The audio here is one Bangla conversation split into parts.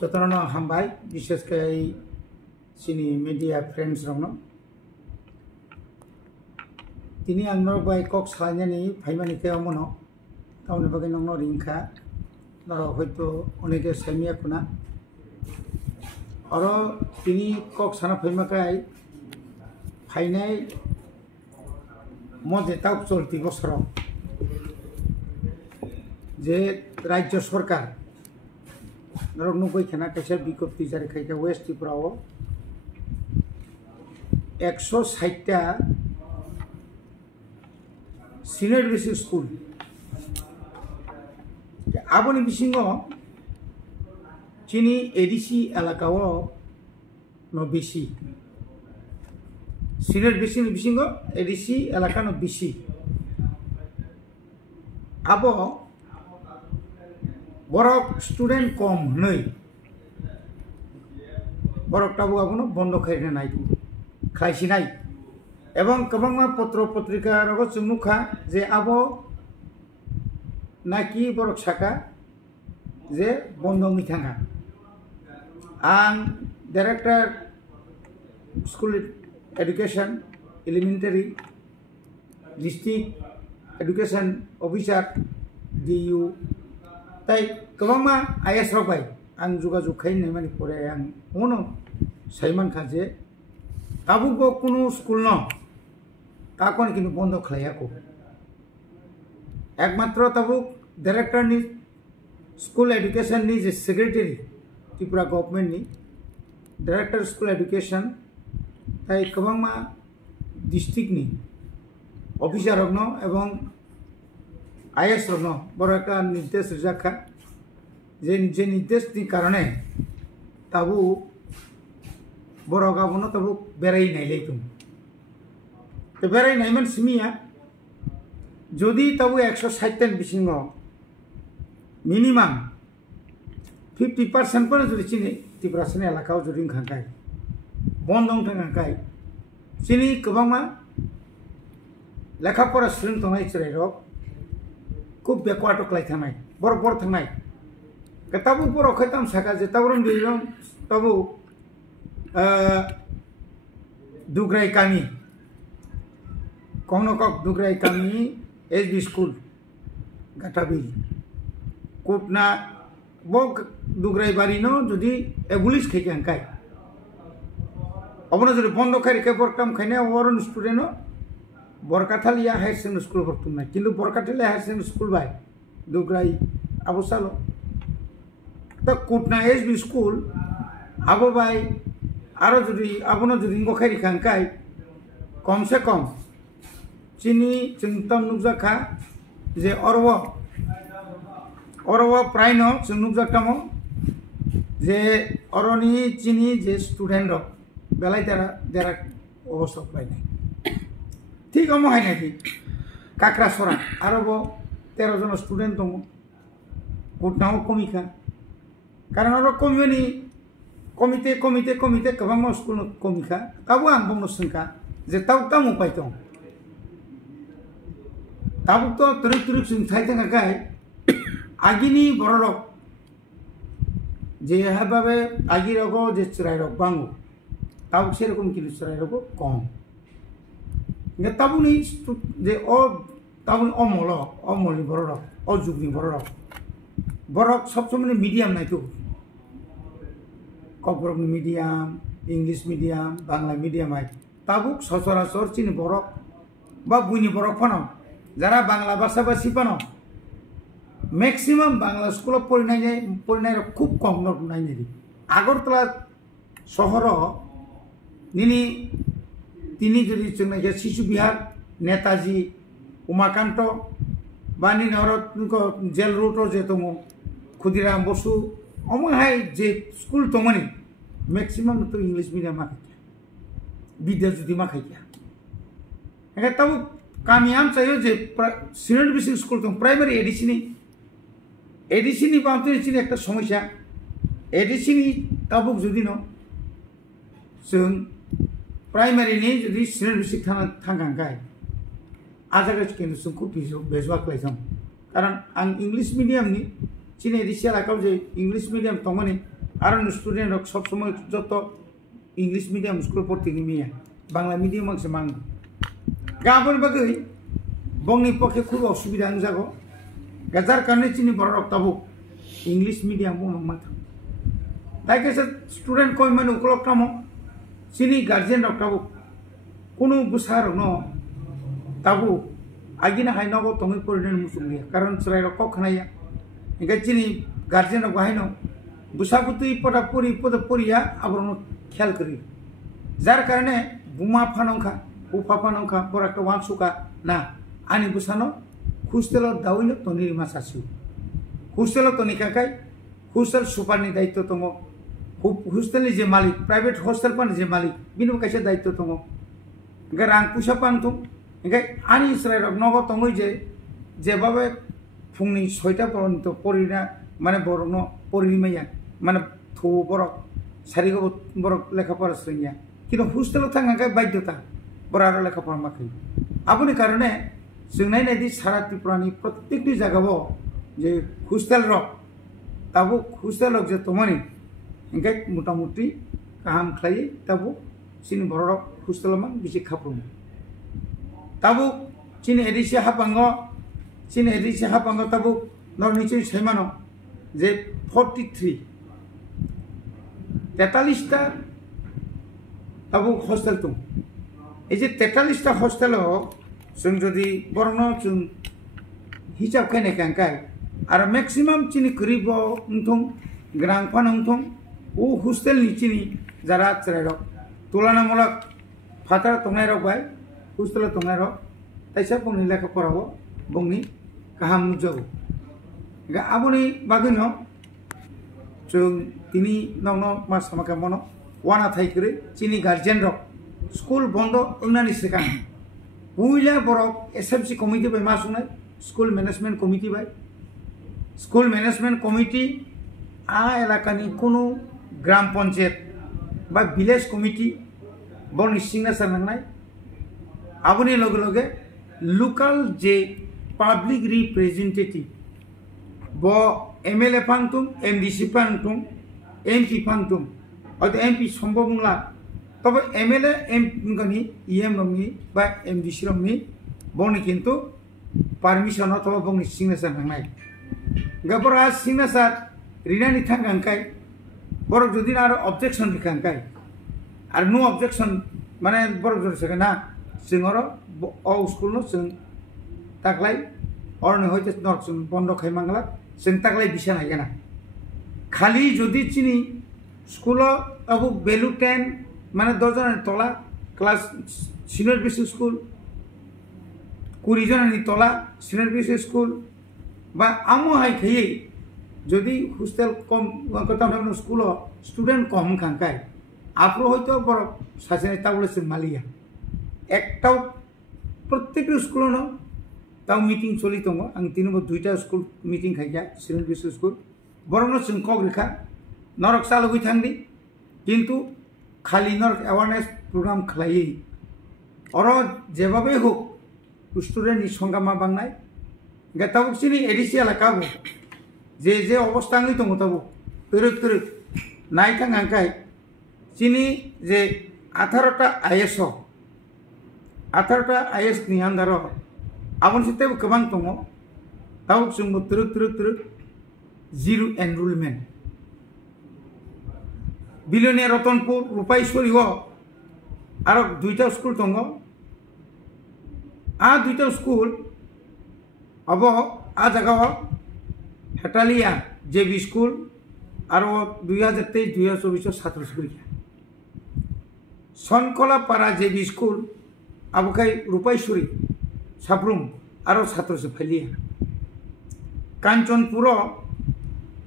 যতন হামবাই বিশেষ করে চিনি মিডিয়া ফ্রেন্ডস রং তিনি আংনর বাই কক সালাইনানি ফাইমানি কেমন তাহলে বাকি নং রিংখা নর হয়তো অনেকে সাইমিয়া কুনা আর তিনি কক সানা ফাইমাকাই ফাইনাই মজে তাও চলতি বছর যে রাজ্য সরকার ধরো 90 খানা কাছে বিজ্ঞপ্তি জারি খাইছে ওয়েস্ট ত্রিপুরাও 160টা সিনিয়র বেসিক স্কুল আবনি বিসিঙ্গ চিনি এডিসি এলাকাও বেশি সিনিয়র বেসিক বিসিঙ্গ এডিসি এলাকা বেশি আবো বরক স্টুডেন্ট কম নই বরক টাবু আবনো বন্ধ খাইনে নাই খাইছি নাই এবং गोबां पत्र पत्रिका रगो चुमुखा जे आबो नाकि बरक साका जे बंद मिथांगा आं director school education elementary district education officer DU ताई गोबां IS रबाय आं जुगाजुग खाइने माने परे आं उनो साइमान खाजे ताबुको कुनु स्कूल न ताकन किन्तु बंद खालायाको एकमात्र ताबुक डायरेक्टर नि स्कूल एडुकेशन नि जे सेक्रेटारी त्रिपुरा गवर्नमेंट नि डायरेक्टर स्कूल एडुकेशन ताई गोबांमा डिस्ट्रिक्ट नि ऑफिसर रगनो एवं IS रगनो बरका निर्देश रिजाखा जे निर्देश नि कारणे ताबु बरगाबनो ताबु बेराय नायलै तुम तो बेराय नायमन सिमिया जदि ताबु 160 बिसिंग मिनिमाम 50% पर जुदि चिनि त्रिपुरासनि एलाकाव जुदि खांखाय बंदं थांखाय चिनि गोबांमा लेखाफरा स्टुडेन्ट थानाय चिरायरक खूब बेकवार्ड क्लाय थानाय बर थानाय ताबु बर खैताम साका जे ताबुरम दिलं ताबु दुग्राय कामी कौनकक दुग्राय कामी SB स्कूल गाटाबिल कोटना बक दुग्राय बारी न जुदी एबुलिश खेके अंकाय अबनो जुदी बंद खारि के बरकाम खाइने वरन स्टूडेंट बरकाथालिया हायर सेकेंडरी स्कूल बरतुमना किन्तु बरकाथालिया हायर सेकेंडरी स्कूल बाय दुग्राय आबोसालो तो कोटना SB स्कूल आबो बाय आरो जुदी आबनो जुदी गखारि खांकाय कम से कम चिनी चिंतम नुजाखा जे अरव प्रायनो जों नुजाटामो जे अरनि चिनी जे स्टूडेंट बेलाय देरा अवस्था प्रायनाय ठीक अमो हायनाय काक्रासरा आरोबो 13 जन स्टूडेंट दङ कोटनाव कमिखा कारण अरो कमिनि कमिटे गोबां स्कूल कमिखा ताबो आं बुंनो सोंखा जे ताव उपाय दं ताबो तो तुरुक जों थाइथांगाय आगिनि बररक जे हाबाबे आगिरगो जे चिरायरक बांगो ताबो सेरकम किलु चिरायरक कम ने ताबुनि जे ताबुनि अमलनि बररक जुगनि बररक सब समय मीडियम नायतो Kokborok medium English medium Bangla medium आय ताबुक सचराचर चिनि बरक बा बुइनि बरक फानो যারা বাংলা ভাষাভাষী পানো ম্যাক্সিমাম বাংলা স্কুল পড়িনাই খুব কম নাইনি আগরতলা শহর নিনি তিনি যদি जोंना शिशु बिहार नेताजी उमाकांत बा निनि जेल रोड जे दङ खुदिराम बसु अमहाय जे स्कुल दङनि मैक्सिमाम तो इंग्लिश मीडियम माखाया विद्या जुदि माखाया एखे ताबो कामियाम चाहिए जे सीनियर बेसिक स्कूल दं प्राइमारी एडिसिनी बांतनि चिनि एकटा समस्या एडिसिनी ताबुक जुदि न जों प्राइमारी नि जुदि सीनियर बेसिक थांगांगाय आजागास केनु जोंखौ बेजवा क्लाइसाम कारण आं इंग्लिश मीडियम नि चिनि एडिसिया लाकाव जे इंग्लिश मीडियम तंगनि আর স্টুডেন্ট রক সব সময় যত ইংলিশ মিডিয়াম স্কুল পড়তে গিয়ে বাংলা মিডিয়াম মাংসে মাং গাবন বাকি বংনি পক্ষে খুব অসুবিধা যাগো যার কারণে চিনি বড় রক তাবো ইংলিশ মিডিয়াম মাথা তাই কেসে স্টুডেন্ট কই মানে উকলক কামো চিনি গার্জিয়ান রক তাবো কোনো বুসার ন তাবো আগিনা হাই নগো তঙ্গি পরিণাম মুসুলিয়া কারণ সরাই রক খানাইয়া এঙ্গে চিনি গার্জিয়ান রক হাই ন বুসাবুতি পটা পরিয়া আবার খেয়াল করি যার কারণে বুমা ফানংখা উফা ফানংখা বড় একটা ওয়ান সুকা না আনি বুসানো হোস্টেল দাউইল তনির মাসাসিউ হোস্টেল তনিকাকাই হোস্টেল সুপারনি দায়িত্ব দङ হোস্টেলनि जे मालिक प्राइवेट हस्टेल पान जे मालिक बिनि कायसे दायित्व दङ ओंखाय रां फैसा पानथुम ओंखाय आनि इसराय रक नग तङै जेबाबे फुंनि 6टा पर्यन्त परिना माने बरन परिमाया माने थौ बरक सारिगो बरक लेखापড়া स्रोंया किन्तु हस्टेल थांगाय बाध्यता बरार लेखापড়া माखै आबुनि कारणे जों नायनायदि सारा त्रिपुरानि प्रत्येकटी जायगायाव जे हस्टेल रक ताबो हस्टेल रक जे तमनि ओंखाय मोटामुटी गाहाम खालायो ताबो चिनि बरक हस्टेल मान बिसि खाफ्रुम ताबो चिनि एडिसि हापांग ताबो नरनिचि सैमानो जे 43 43टा ताबो हस्टेल दं এই যে 43টা हस्टेल जों जदि बरनो जों हिसाब खायनाय कांकाय आरो मैक्सिमाम चिनि गरिब उंथं ग्रां फानंथं ओ हस्टेल नि चिनि जारा चरायरक तुलनामूलक फातार तंनाय रक बाय हस्टेल तंनाय रक ताइसा बंनि लेखा फराबो बंनि गाहाम नुजागो गा आबनि बागैनो जों तिनि नंनो मासमाका मनो वाना थाइकरे चिनि गार्जियन रक स्कूल बंद ओंनानि सिगां बुइला बरक एसएमसी कमिटी बाय मासुनाय स्कूल मैनेजमेंट कमिटी बाय स्कूल मैनेजमेंट कमिटी आ एलाकानि कोनो ग्राम पंचायत बा विलेज कमिटी बनि सिगनेचार नांनाय आबुनि लगे लगे लोकल जे पब्लिक रिप्रेजेंटेटिव ब एमएलए फांगतुम एमडीसी फांगतुम एमपी फांगतुम अद एमपी सम्भव नंला तब एमएलए एमगनि इएम रंगनि बा एमडीसी रंगनि बनि किन्तु पारमिशन अथवा बनि सिगनेचार नांनाय गबरा सिगनेचार रिनानि थांगांकाय बरक जदि आरो ऑब्जेक्शन दिखांकाय आरो नो ऑब्जेक्शन माने बरक जरसका ना जोंरो अ स्कूल नो जों ताकलाय अरने होइते नरक जों बन्द खायमांगला जों ताकलाय बिसान हायना खाली जदि चिनि स्कूल अब बेलु 10 माने 10 जन तला क्लास सिनियर बेसिक स्कूल 20 जन तला सिनियर बेसिक स्कूल बा आमो हाय खयै जदि हस्टेल कम कथा न स्कूल स्टूडेंट कम खांकाय आप्रो हयतो बर सासे ताबले जों मालिया एकटाव प्रत्येक स्कूल न ताव मीटिंग चलि दङ आं तिनबो दुइटा स्कूल मीटिंग खायया सिनियर बेसिक स्कूल बरनो जों कग्रिखा नरक चालुबाय थांदि किन्तु खाली नरक अवेयरनेस प्रोग्राम खालायै अर जेबाबे हो स्टूडेंट नि संगामा बांनाय गतावसिनि एडिसियाला काबो जे अवस्था आंनि दङ ताबो तरक नायथां आंखाय चिनि जे 18टा आईएस नि आन्दार आबन सितेबो गोबां दङ ताबो जोंबो तरक जिरो एनरोलमेंट बिलोनिया रतनपुर रूपाईश्वरी आरो दुइटा स्कूल दङ आ दुइटा स्कूल अब आ जगह हेटालिया जेबी स्कूल और 2023-2024 छात्र परीक्षा सनकलापारा जेबी स्कूल आबुखाई रूपाईश्वरी साब्रुम और छात्र फैलिया कांचनपुर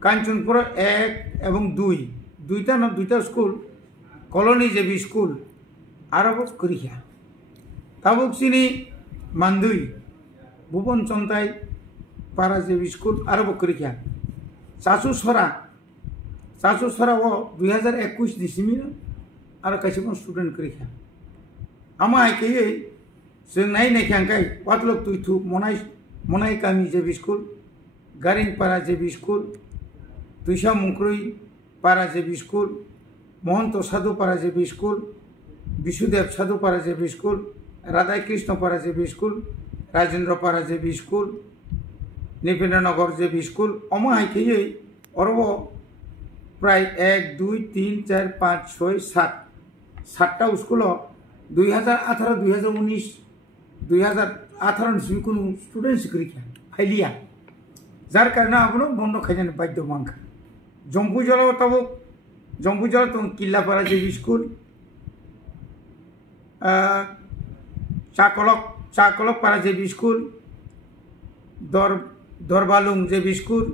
1 एवं 2 दुईटा स्कूल कलोनी जेबी स्कूल और करिया ताबुक चिनी मानदुई भुवन चंताई पारा जेबी स्कूल और करिया चाचुसरा 2021 डिसेम्बर और कैसे स्टूडेंट करिया आमा आइके जों नायनायखांखाय वातलक तुइथु मनाई गामि जेबी स्कूल गारिंगपारा जेबी स्कूल तुइसा मुंख्रुई पारा जेबी स्कूल महंत साधु पारा जेबी स्कूल विशुदेव साधु पारा जेबी स्कूल राधा कृष्ण पारा जेबी स्कूल राजेंद्र पारा जेबी स्कूल निपेन्द्रनगर जेबी स्कूल अमा हाइके अरब प्राय 1 2 3 4 5 6 7 7टा स्कूल 2018 2019 2018 কোনো स्टूडेंट सिक्रिया फाइलिया जार कारण आपनो बंद खाइजाने बाध्य मांखा जम्बुजल तब जम्बुजल तो किल्लापाड़ा जेबी स्कूल चाकलक पाड़ा जेबी स्कूल दरबालुंग जेबी स्कूल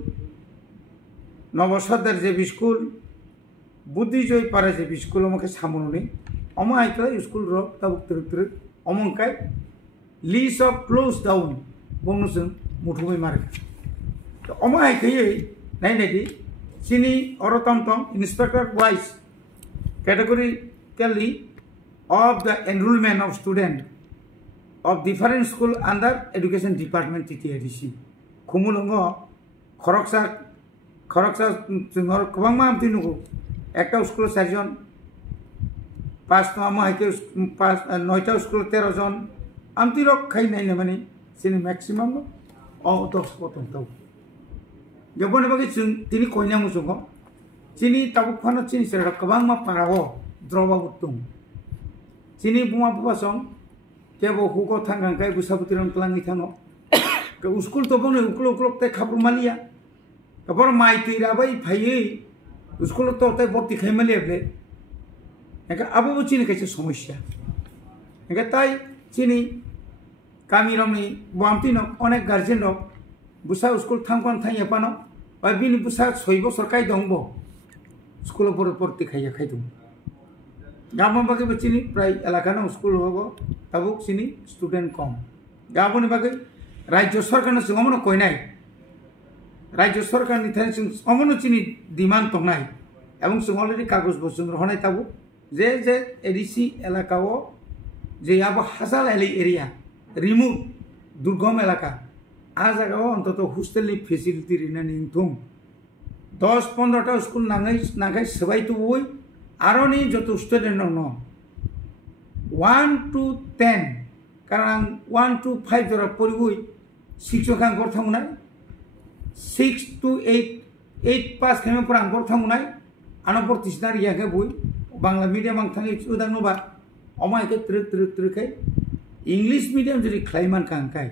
नवसदर जेबी स्कूल बुद्धिजय पाड़ा जेबी स्कूल अमके सामने अमा आइकला स्कूल रो तब तरक अमंकाय list of close down bonusung muthumai marka to omo haikei nainadi sini orotom tom inspector wise categorically of the enrollment of student of different school under education department TTIDC khumulungo khoroksa jungor kwangma amtinugo ekta school 4 jon 5 to omo haikei 9ta school 13 jon amtirok khai naine mane sini maximum of 10 potong tau jabone bagi tini konya musungo sini tabuk phano sini sera kabang ma parago droba butung sini buma bupasong kebo huko thangang kai busabutiran kelangi thano ke school to bone uklok te khapur malia kabor mai tira bai phai school to te borti khai malia ble eka abu chini kaise समस्या eka tai sini kami rami buamti no onek guardian rok busa school thangkon thaiya pano ba bini busa 6 বছর kai dongbo school porti khaiya khaidum gamon bage bachini pray elakano school hobo tabuk sini student kom gamon bage rajyo sarkar no singomono koi nai rajyo sarkar ni thai sing omono chini demand tongnai ebong sing already kagoj bosung honai tabu je ADC elakao je abo hasal area remove दुर्गम एलाका आ जगह अंतत हस्टेल फेसिलिटी रिना निंथुम 10-15टा स्कूल नांगाई सबाई तो वही आरो नहीं जो तो स्टूडेंट नो 1 to 10 कारण 1 to 5 जरा परिगुई शिक्षक आंगर थामुनाय 6 to 8 पास खेमे पर आंगर थामुनाय आनो पर तिसनार याके बुई बांग्ला मीडियम आं थांगि उदांनोबा अमाय के त्रिक English medium jadi klaiman kangkai.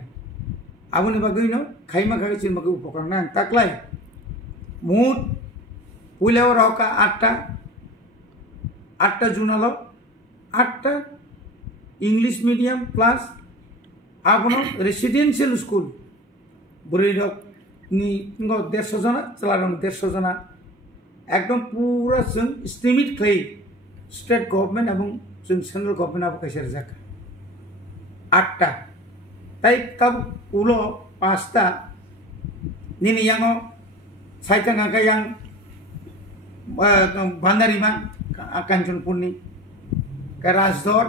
Abu ni bagai no, kaima kagai cina bagai upakarna taklai. Mood, pulau roka 8 junalo, 8 English medium plus abu no residential school. Buridok ni ngo 150 jana, celarang 150 jana. Ekdom pura sung estimate klai state government abang sung central government abu kasih rezak. 8टा ताई तब उलो 5टा निनी यांगो साइतंगा का yang Bandarima Kanchanpurni ka Rajdor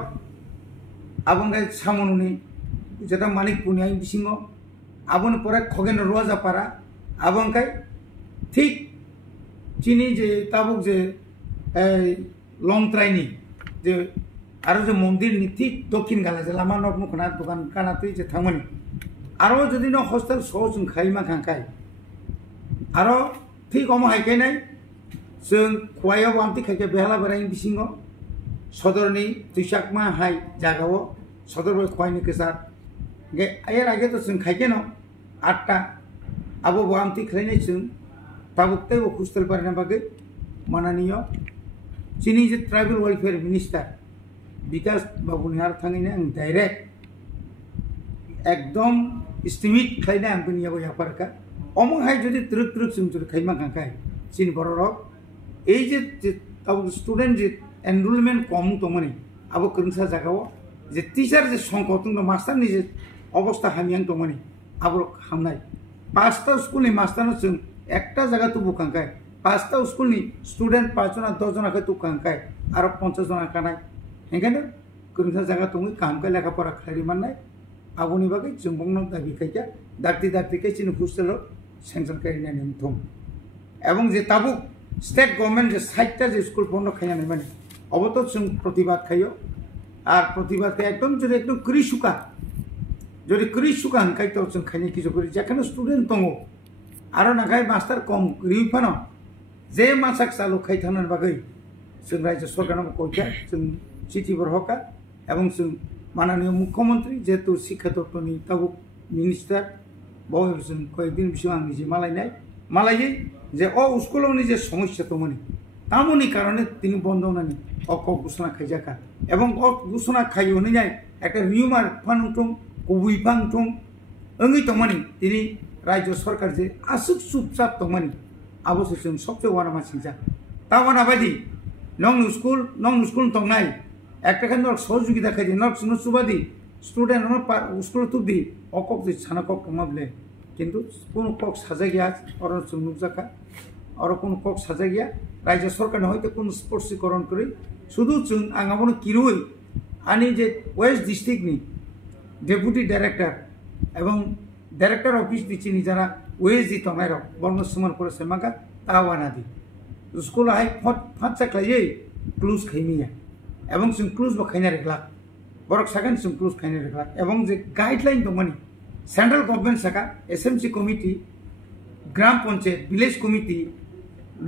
abong ka Samonuni jeta Manikpurni ai bisingo abon pore Khogen Roja para abong kai ঠিক চিনি যে তাবুক যে লং ট্রাইনি যে आरो जो मंदिर नि ठीक दक्षिण गाला जे लामा नक मुखना दुकान काना तुइ जे थांमोनि आरो जदि न हस्टेल सो जों खाइमा खांखाय आरो ठीक अम हाइखायनाय जों खवायाव बामति खाइके बेहाला बेराय बिसिङो सदरनि तुइसाकमा हाइ जागाव सदर बय खवायनि केसार गे आयर आगे तो जों खाइके न 8टा आबो बामति खाइनाय जों ताबुकते हस्टेल पारना बागे माननीय चिनि जे ट्राइबल वेलफेयर मिनिस्टार विकास बाबुनिहार थांगैने आं डाइरेक्ट एकदम एस्टिमेट खाइना आं बनिया बया पारका अमहाय जदि त्रुक जों जुदि खाइमा खांखाय सिन बररक এই যে স্টুডেন্ট যে এনরোলমেন্ট কম তমনি আবো করনসা জাগাও যে টিচার যে সংকট দं মাস্টারनि যে অবস্থা হামিয়াं তমনি আবো হামনাय 5টা স্কুলनि मास्टारनो जों একটা জায়গা তো বুকাंखाय 5টা স্কুলनि স্টুডেন্ট 5 जना 10 जना खै तो कांखाय आरो 50 जना कानाय हेंगानो करनसा जागा तंगै कामखाय लेखापरा खारि माननाय आबोनि बागै जों बंनो दाबि खायजा दाक्ति खाय चिन हस्टेल सेंसन खायना निमथम एवं जे ताबुक स्टेट गवर्नमेंट जे 60टा जे स्कुल बन्द खायनानै माने अबत जों प्रतिबाद खायो আর প্রতিবাদকে একদম যদি একদম কৃষুকা যদি কৃষুকা হনকাই তো जों খাইনি কিছু করি যেখানে স্টুডেন্ট দङ आरो नागाय मास्टार कम रिफानो जे मासाक चालु खायथानन बागै जों राज्य सरकारनाव कयथा जों चिठिफोर हका এবং जों माननीय मुख्यमंत्री जेतु शिक्षा दप्तरनि ताबुक मिनिस्टार बावै जों कयदिन बिसिम आं निजे मालायै जे स्कुलनि जे समस्या दंमोन तामनि कारणे তিনি বন্ধ নানি ঘোষণা খাইজাকা এবং ঘোষণা খাই অনুযায়ী একটা রিউমার ফানুটং কবুইফাংটং ওই তমানি তিনি রাজ্য সরকার যে আসুক চুপচাপ তমানি আবশ্য जों সবচেয়ে ওয়ানা মাসিংজা তা ওয়ানা বাদি নং স্কুল তংনাই একটা খান সহযোগিতা খাই নক সুবাদি স্টুডেন্ট স্কুল তুবদি অকক যে ছানাকক কমাবলে কিন্তু কোনো কক সাজা গিয়া অরণ जों নুকজাকা আর কোনো কক সাজা গিয়া राज्य सरकार हयতো কোনো স্পর্শীকরণ করে শুধু जों आंगाबनो किरुই आनी जे वेस्ट डिस्ट्रिक्टनि डेपुटी डायरेक्टर এবং डायरेक्टर ऑफिस दिचिनि जारा वेस्ट दि तंगाय रक बर्न समान करे सेमागा तावाना दि स्कुल हाय फाटसा क्लायै क्लोज खाइनिया এবং जों क्लोज बखायना रेखला बरक सागन जों क्लोज खाइना रेखला এবং जे गाइडलाइन दंमोन सेंट्रल गवर्नमेंट साका एसएमसी कमिटी ग्राम panchayat village committee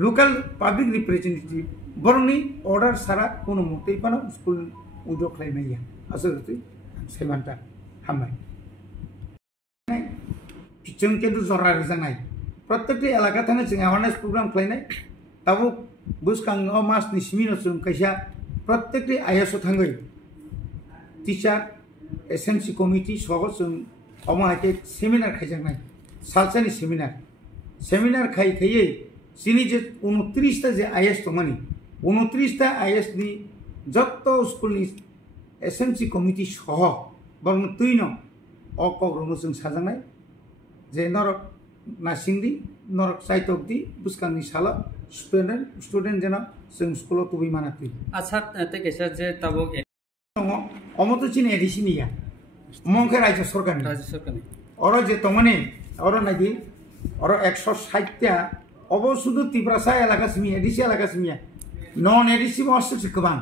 local public representative बरंनि ऑर्डर सारा कोनो मते पानो स्कुल उद्र खालामनाया आसलते सेमानता हामबाय जों केदु जरा रिजानाय प्रत्येक एलाका थाने जों अवेयरनेस प्रोग्राम खालामनाय ताबो बुसखां मासनि सिमिनो जों कायसा प्रत्येक आइएसओ थांगै टीचर एसएमसी कमिटी सह जों अमाहाके सेमिनार खायजानाय सालसानि सेमिनार खायै सिनी जे 29टा जे आईएस दंमानि 29टा आईएस नि जत्त स्कुलनि एसएमसी कमिटी सह बरं तुइनो अकग्रम जों साजांनाय जे नरक नासिंदि नरक साइतकदि बुसखांनि साला स्टुडेंट जेना जों स्कुलाव तुबि मानाति आसा तेकेसा जे ताबो अमतो चिन एडिसिनिया मंखे राज्य सरकारनि अर जे तमाने अर नागि अर 160टा अब शुद्ध तिब्रासा एलाका सिमिया एडिसी एलाका सिमिया नन एडिसी मस्से गोबां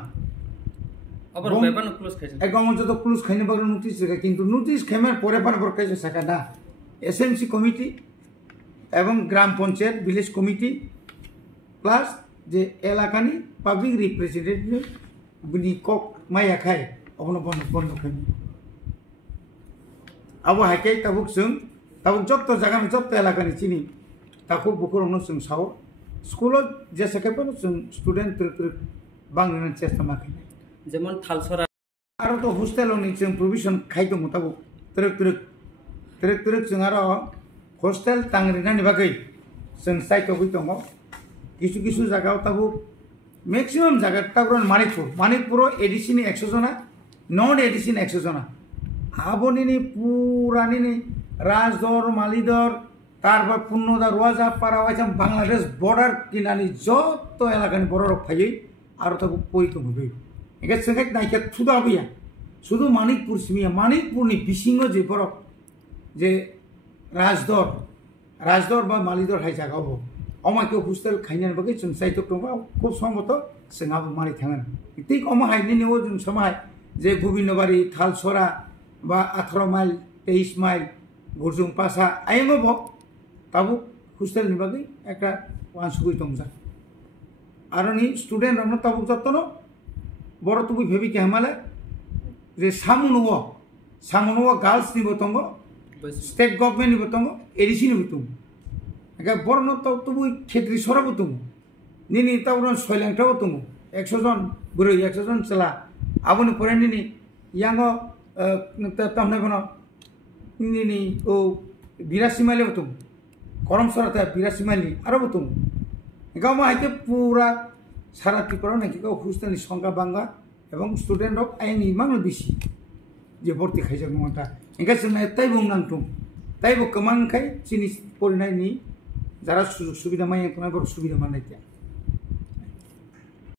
अबर बेबान क्लोज खाइसे एकदम जो क्लोज खाइने बार नोटिस किन्तु नोटिस खाइमार परे पार बरकाइसे साका ना एसएमसी कमिटी एवं ग्राम पंचायत विलेज कमिटी प्लस जे एलाकानि पब्लिक रिप्रेजेंटेटिव बिनि कक माया खाय अबनो बन्द खाइने अब हाइके ताबुक जों ताबुक जत्त जागा जत्त एलाकानि चिनि ताको बुकुरनो जों साव स्कुलाव जेसेखायबो जों स्टुडेन्ट ट्रिक बांनो चेष्टा माखै जेमन थालसरा आरो तो हस्टेलनि जों प्रोविजन खायदों ताबो ट्रिक जों आरो हस्टेल तांग्रिनानि बागै जों साइटआव दङ किछु जायगायाव ताबो मैक्सिमाम जायगा ताबो मानिकपुराव एडिसिनि 100 जना नन एडिसिनि 100 जना आबनिनि पुरानिनि राजदर मालिदर तारपर पुन्नदा रुवाजा पारावाइसाम बांग्लादेश बॉर्डर किनानि जत्त एलाकानि बररक फायै आरो ताबो पयितो होबै एके संखाय नायखे थुदाबिया शुधु मानिकपुर सिमिया मानिकपुरनि बिसिङो जे बरक जे राजदर बा मालिदर हाय जागावो अमाके हस्टेल खायनानि बागै जों साइटआव दङ खूब समबत जोंहाबो मानि थाङो थिक अमा हायनि नेव जों समाय जे गोबिन्दबारि थालसरा बा 18 माइल 23 माइल गुरजुं पासा आइमो ताबो हस्टेल नि बागै एकटा वानसुगै दंजा आरोनि स्टुडेन्ट रनो ताबो जत्तनो बर तुबि भेबि के हमाले जे सामुनुवा गर्ल्स नि बतंग स्टेट गवर्नमेंट नि बतंग एडिसी नि बतंग एका बरनो तुबि खेत्री सरा बतंग निनि तावरन सयलांटा बतंग 100 जन बुरै 100 जन चला आबनि परेनि यांगो तामने बनो निनि ओ 82 माइल बतंग करम सरता 82 माइल आरो बतंग गामा हाइके पूरा सारा त्रिपुरा नाकि गाव हस्टेलनि संख्या बांगा एवं स्टुडेन्ट अफ आइनि मांग बिसि जे भर्ती खाइजाक नङा एंगा जोंना ताइबो नांथुं ताइबो कमांखाय जिनिस फरायनायनि जारा सुजुग सुबिदा माय एकना बर सुबिदा माननाय